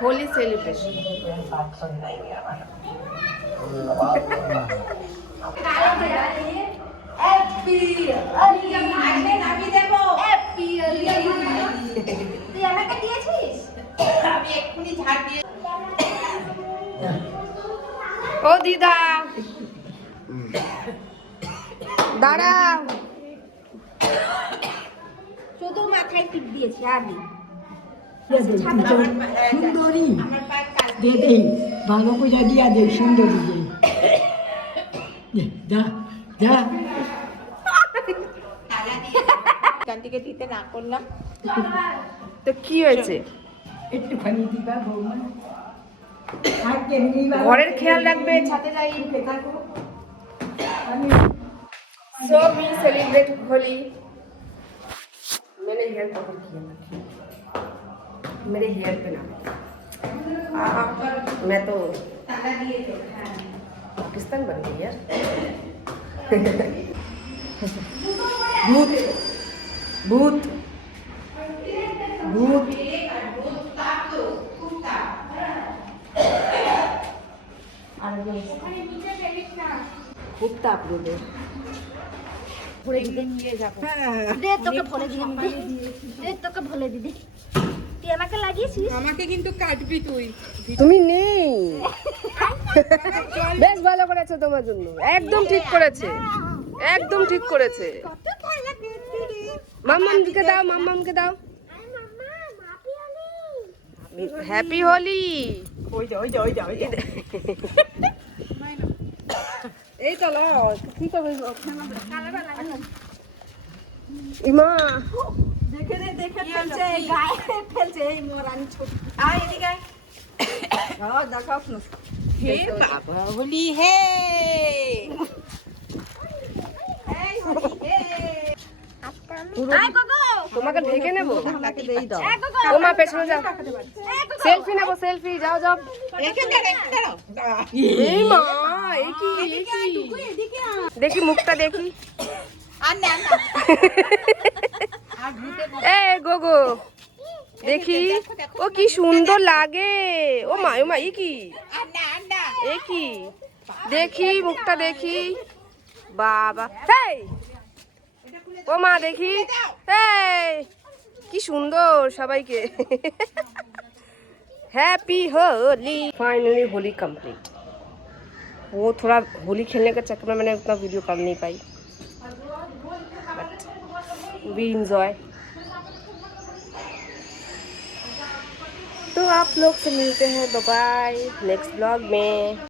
Holi celebration ও দিদা দাঁড়াও শুধু মাথায় টিপ দিয়েছি আর নেই সুন্দরী দে দে ভালো করে দিয়া দে সুন্দরী দে যা যা কান্তিকে দিতে না করলাম তো কি হয়েছে একটুখানি দিবা বৌমা আর কেমনি ঘরের খেয়াল রাখবে ছাদে যাই सो वी सेलिब्रेट होली मैंने हेयर कवर किया मेरे हेयर पे ना मैं तो पाकिस्तान बन गई यार भूत भूत भूत खूब ताप दे ঘুরে দিদি নিয়ে যাবো দে তোকে ভোলে দিদি দে তোকে ভোলে দিদি তুই আমাকে লাগিয়েছিস আমাকে কিন্তু কাটবি তুই তুমি নেই বেশ ভালো করেছে তোমার জন্য একদম ঠিক করেছে একদম ঠিক করেছে মাম্মামকে দাও মাম্মামকে দাও হ্যাপি হোলি ওই যা ওই যা ওই যা ওই যা এই চলো কি করবে ইমা দেখে রে দেখে ফেলছে গায়ে ফেলছে এই মোরানি ছোট আয় এদিকে আয় দেখাও না হে বাবা হোলি হে এই হোলি হে আয় গগো তোমাকে ঢেকে নেবো আমাকে দেই দাও তোমার পেছনে যাও সেলফি নেবো সেলফি যাও যাও এখানে দাঁড়াও এই মা এই কি এদিকে দেখি মুখটা দেখি আর না এ গোগো দেখি ও কি সুন্দর লাগে ও মা ই কি এ কি দেখি মুখটা দেখি বাবা এই ও মা দেখি এই কি সুন্দর সবাইকে happy Holi finally Holi complete वो थोड़ा होली खेलने के चक्कर में मैंने उतना वीडियो कर नहीं पाई बट वी इंजॉय तो आप लोग से मिलते हैं बाय नेक्स्ट ब्लॉग में।